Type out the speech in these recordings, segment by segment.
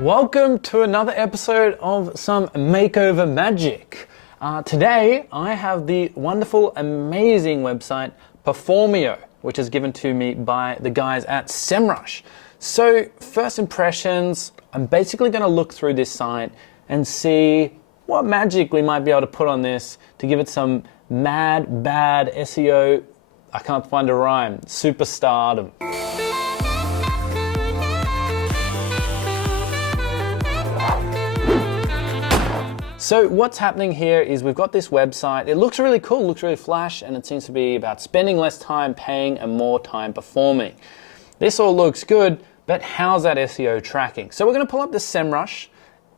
Welcome to another episode of some makeover magic. Today I have the wonderful, amazing website Performio, which is given to me by the guys at SEMrush. So first impressions, I'm basically going to look through this site and see what magic we might be able to put on this to give it some mad, bad SEO, I can't find a rhyme, superstardom. So what's happening here is we've got this website. It looks really cool, looks really flash, and it seems to be about spending less time paying and more time performing. This all looks good, but how's that SEO tracking? So we're going to pull up the SEMrush,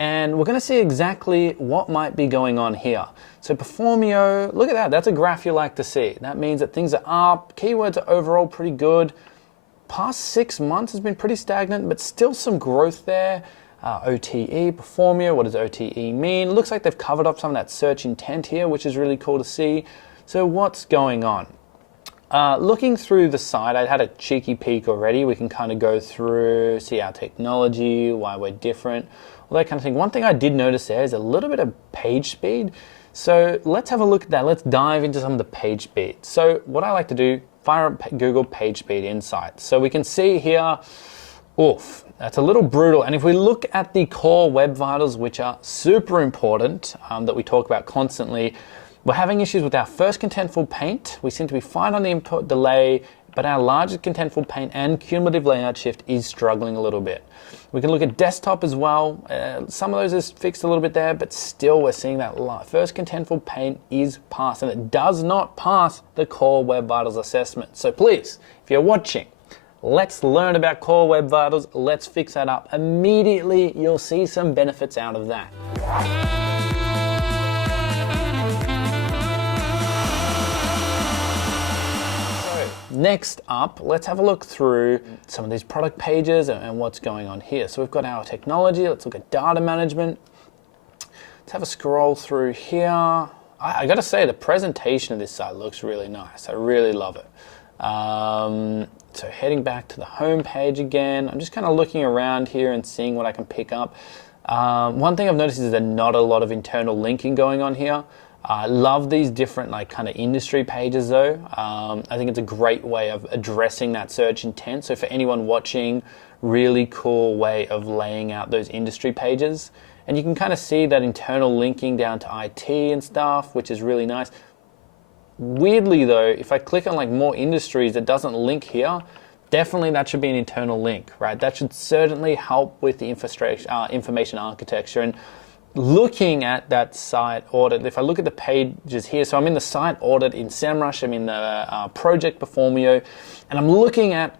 and we're going to see exactly what might be going on here. So Performio, look at that. That's a graph you like to see. That means that things are up, keywords are overall pretty good. Past 6 months has been pretty stagnant, but still some growth there. OTE, Performio, what does OTE mean? Looks like they've covered up some of that search intent here, which is really cool to see. So what's going on? Looking through the site, I had a cheeky peek already. We can kind of go through, see our technology, why we're different, all that kind of thing. One thing I did notice there is a little bit of page speed. So let's have a look at that. Let's dive into some of the page speed. So what I like to do, fire up Google PageSpeed Insights. So we can see here, oof, that's a little brutal. And if we look at the core web vitals, which are super important, that we talk about constantly, we're having issues with our first contentful paint. We seem to be fine on the input delay, but our largest contentful paint and cumulative layout shift is struggling a little bit. We can look at desktop as well. Some of those is fixed a little bit there, but still we're seeing that first contentful paint is passed, and it does not pass the core web vitals assessment. So please, if you're watching, let's learn about core web vitals. Let's fix that up. Immediately, you'll see some benefits out of that. So, next up, let's have a look through some of these product pages and what's going on here. So we've got our technology. Let's look at data management. Let's have a scroll through here. I got to say, the presentation of this site looks really nice. I really love it. So heading back to the home page again, I'm just kind of looking around here and seeing what I can pick up. One thing I've noticed is there's not a lot of internal linking going on here. I love these different kind of industry pages though. I think it's a great way of addressing that search intent. So for anyone watching, really cool way of laying out those industry pages. And you can kind of see that internal linking down to IT and stuff, which is really nice. Weirdly though, if I click on more industries that doesn't link here, definitely that should be an internal link, right? That should certainly help with the information architecture. And looking at that site audit, if I look at the pages here, so I'm in the site audit in SEMrush, I'm in the project Performio, and I'm looking at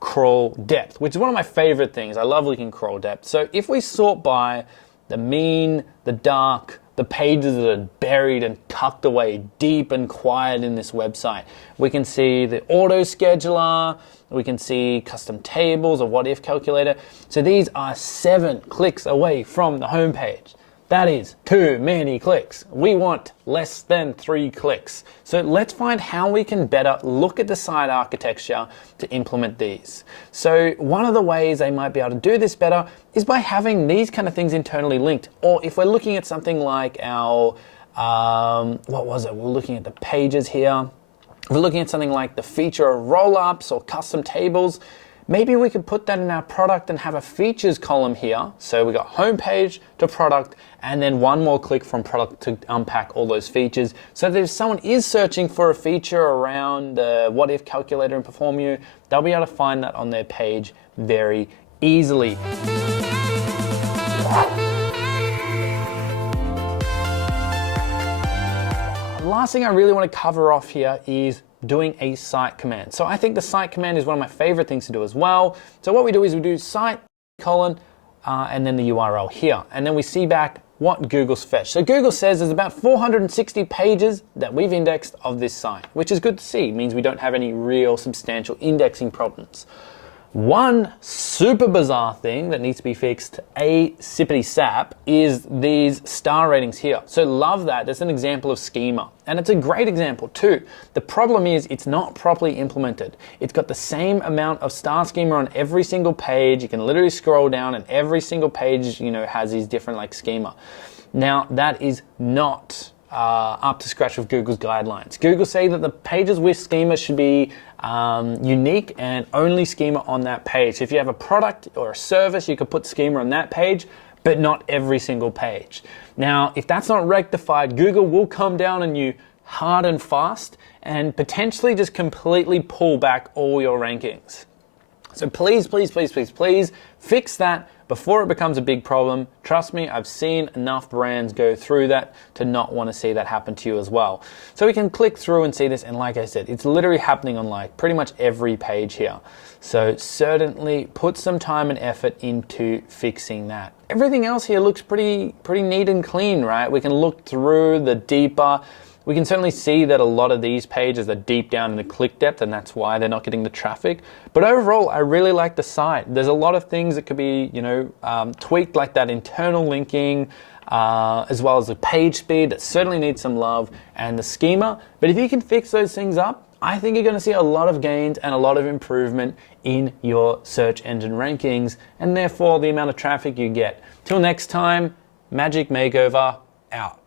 crawl depth, which is one of my favorite things. I love looking at crawl depth. So if we sort by the mean, the dark, the pages that are buried and tucked away deep and quiet in this website. We can see the auto scheduler, we can see custom tables, a what if calculator. So these are 7 clicks away from the home page. That is too many clicks. We want less than 3 clicks. So let's find how we can better look at the site architecture to implement these. So one of the ways they might be able to do this better is by having these kind of things internally linked. Or if we're looking at something like our, what was it? We're looking at the pages here. We're looking at something like the feature of roll-ups or custom tables. Maybe we could put that in our product and have a features column here. So we got homepage to product and then one more click from product to unpack all those features. So that if someone is searching for a feature around the what if calculator in Performio, they'll be able to find that on their page very easily. Last thing I really want to cover off here is doing a site command. So I think the site command is one of my favorite things to do as well. So what we do is we do site colon and then the URL here. And then we see back what Google's fetched. So Google says there's about 460 pages that we've indexed of this site, which is good to see. It means we don't have any real substantial indexing problems. One super bizarre thing that needs to be fixed ASAP is these star ratings here. So love that. That's an example of schema. And it's a great example too. The problem is it's not properly implemented. It's got the same amount of star schema on every single page. You can literally scroll down and every single page, has these different like schema. Now that is not up to scratch with Google's guidelines. Google say that the pages with schema should be unique and only schema on that page. So if you have a product or a service, you could put schema on that page, but not every single page. Now, if that's not rectified, Google will come down on you hard and fast and potentially just completely pull back all your rankings. So please, please, please, please, please fix that before it becomes a big problem. Trust me, I've seen enough brands go through that to not want to see that happen to you as well. So we can click through and see this, and like I said, it's literally happening on like pretty much every page here. So certainly put some time and effort into fixing that. Everything else here looks pretty neat and clean, right? We can look through the deeper. We can certainly see that a lot of these pages are deep down in the click depth, and that's why they're not getting the traffic. But overall, I really like the site. There's a lot of things that could be, tweaked, like that internal linking, as well as the page speed that certainly needs some love, and the schema. But if you can fix those things up, I think you're going to see a lot of gains and a lot of improvement in your search engine rankings, and therefore the amount of traffic you get. Till next time, Magic Makeover out.